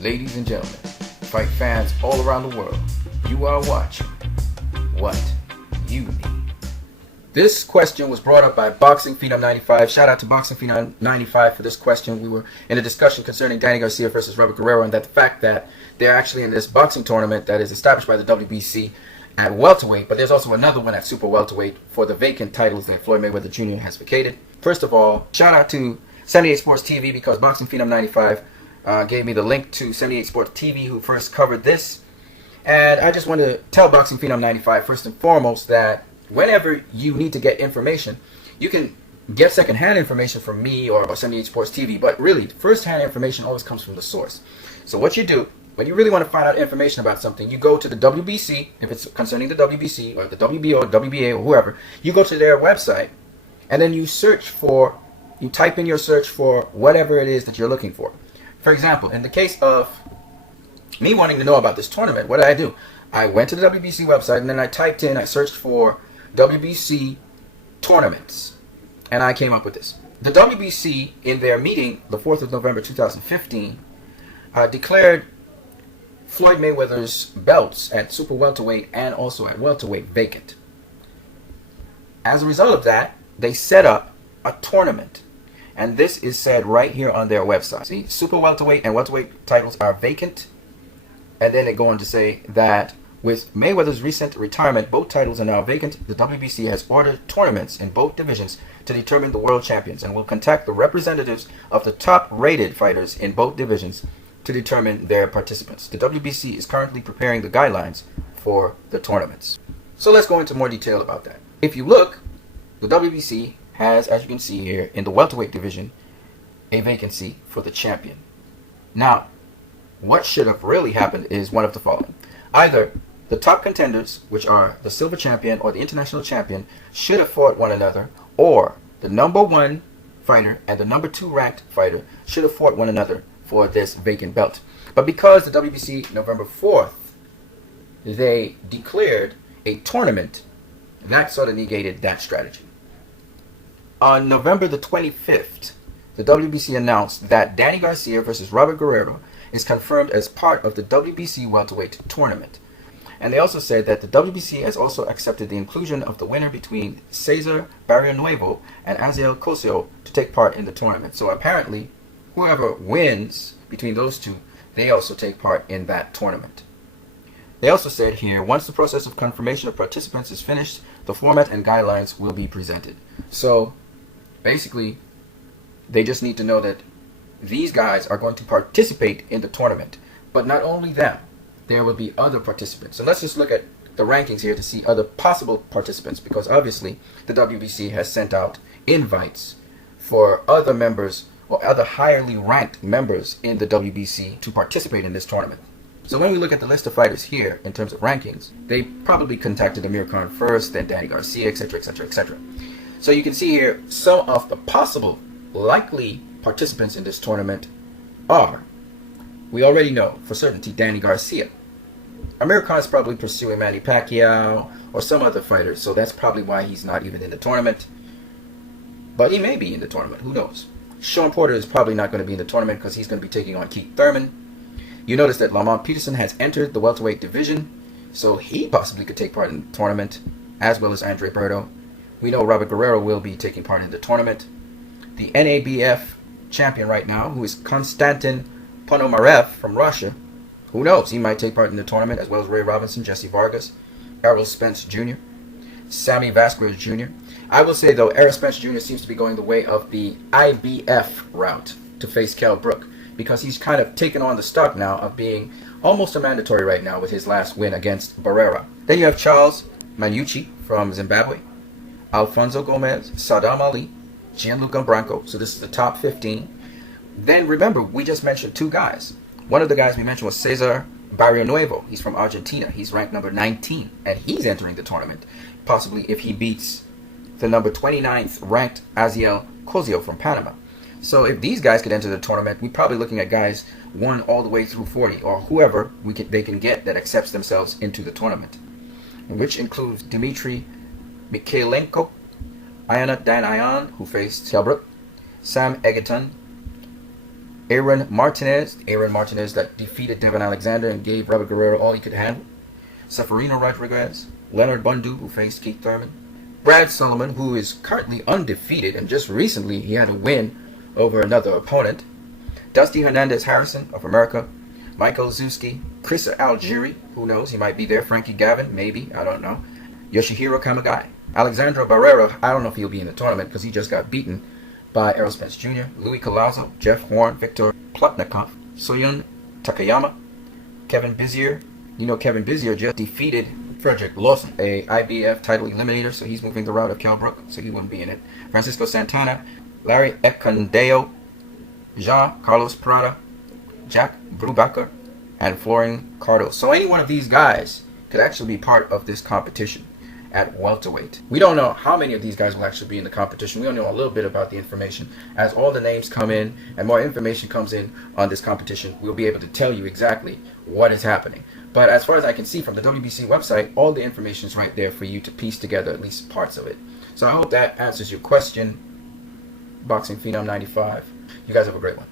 Ladies and gentlemen, fight fans all around the world, you are watching What You Need. This question was brought up by BoxingPhenom95. Shout out to BoxingPhenom95 for this question. We were in a discussion concerning Danny Garcia versus Robert Guerrero, and that the fact that they're actually in this boxing tournament that is established by the WBC at welterweight, but there's also another one at super welterweight for the vacant titles that Floyd Mayweather Jr. has vacated. First of all, shout out to 78 Sports TV because BoxingPhenom95 gave me the link to 78 Sports TV, who first covered this. And I just want to tell BoxingPhenom95 first and foremost that whenever you need to get information, you can get secondhand information from me or 78 Sports TV, but really, first-hand information always comes from the source. So what you do, when you really want to find out information about something, you go to the WBC, if it's concerning the WBC, or the WBO, or WBA, or whoever, you go to their website, and then you type in your search for whatever it is that you're looking for. For example, in the case of me wanting to know about this tournament, what did I do? I went to the WBC website, and then I searched for WBC tournaments, and I came up with this. The WBC, in their meeting, the 4th of November 2015, declared Floyd Mayweather's belts at super welterweight and also at welterweight vacant. As a result of that, they set up a tournament. And this is said right here on their website. See, super welterweight and welterweight titles are vacant. And then they go on to say that with Mayweather's recent retirement, both titles are now vacant. The WBC has ordered tournaments in both divisions to determine the world champions and will contact the representatives of the top-rated fighters in both divisions to determine their participants. The WBC is currently preparing the guidelines for the tournaments. So let's go into more detail about that. If you look, the WBC has, as you can see here, in the welterweight division, a vacancy for the champion. Now, what should have really happened is one of the following. Either the top contenders, which are the silver champion or the international champion, should have fought one another, or the number one fighter and the number two ranked fighter should have fought one another for this vacant belt. But because the WBC November 4th, they declared a tournament, that sort of negated that strategy. On November the 25th, the WBC announced that Danny Garcia versus Robert Guerrero is confirmed as part of the WBC welterweight tournament. And they also said that the WBC has also accepted the inclusion of the winner between Cesar Barrionuevo and Aziel Cosio to take part in the tournament. So apparently, whoever wins between those two, they also take part in that tournament. They also said here, once the process of confirmation of participants is finished, the format and guidelines will be presented. So basically, they just need to know that these guys are going to participate in the tournament. But not only them, there will be other participants. So let's just look at the rankings here to see other possible participants, because obviously the WBC has sent out invites for other members or other highly ranked members in the WBC to participate in this tournament. So when we look at the list of fighters here in terms of rankings, they probably contacted Amir Khan first, then Danny Garcia, etc., etc., etc. So you can see here some of the possible likely participants in this tournament are, we already know for certainty, Danny Garcia. Amir Khan is probably pursuing Manny Pacquiao or some other fighter, so that's probably why he's not even in the tournament. But he may be in the tournament, who knows? Sean Porter is probably not going to be in the tournament because he's going to be taking on Keith Thurman. You notice that Lamont Peterson has entered the welterweight division, so he possibly could take part in the tournament, as well as Andre Berto. We know Robert Guerrero will be taking part in the tournament. The NABF champion right now, who is Konstantin Ponomarev from Russia, who knows, he might take part in the tournament, as well as Ray Robinson, Jesse Vargas, Errol Spence Jr., Sammy Vasquez Jr. I will say, though, Errol Spence Jr. seems to be going the way of the IBF route to face Kell Brook, because he's kind of taken on the stock now of being almost a mandatory right now with his last win against Barrera. Then you have Charles Manucci from Zimbabwe, Alfonso Gomez, Saddam Ali, Gianluca Branco. So this is the top 15. Then remember, we just mentioned two guys. One of the guys we mentioned was Cesar Barrionuevo. He's from Argentina. He's ranked number 19, and he's entering the tournament, possibly if he beats the number 29th ranked Aziel Cosio from Panama. So if these guys could enter the tournament, we're probably looking at guys 1 all the way through 40, or whoever they can get that accepts themselves into the tournament, which includes Dmitry Mikhailenko, Ayana Danayan, who faced Kell Brook, Sam Egerton, Aaron Martinez that defeated Devin Alexander and gave Robert Guerrero all he could handle. Seferino Rodriguez, Leonard Bundu, who faced Keith Thurman. Brad Sullivan, who is currently undefeated, and just recently he had a win over another opponent. Dusty Hernandez Harrison of America. Michael Zuski, Chris Algieri, who knows, he might be there. Frankie Gavin, maybe, I don't know. Yoshihiro Kamagai. Alexandro Barrera, I don't know if he'll be in the tournament because he just got beaten by Errol Spence Jr. Louis Collazo, Jeff Horn, Victor Plotnikov, Soyun Takayama, Kevin Bizier. You know Kevin Bizier just defeated Frederick Lawson, a IBF title eliminator, so he's moving the route of Kell Brook, so he wouldn't be in it. Francisco Santana, Larry Econdeo, Jean Carlos Prada, Jack Brubaker, and Florian Cardo. So any one of these guys could actually be part of this competition at welterweight. We don't know how many of these guys will actually be in the competition. We only know a little bit about the information. As all the names come in and more information comes in on this competition, we'll be able to tell you exactly what is happening. But as far as I can see from the WBC website, all the information is right there for you to piece together at least parts of it. So I hope that answers your question, Boxing Phenom 95. You guys have a great one.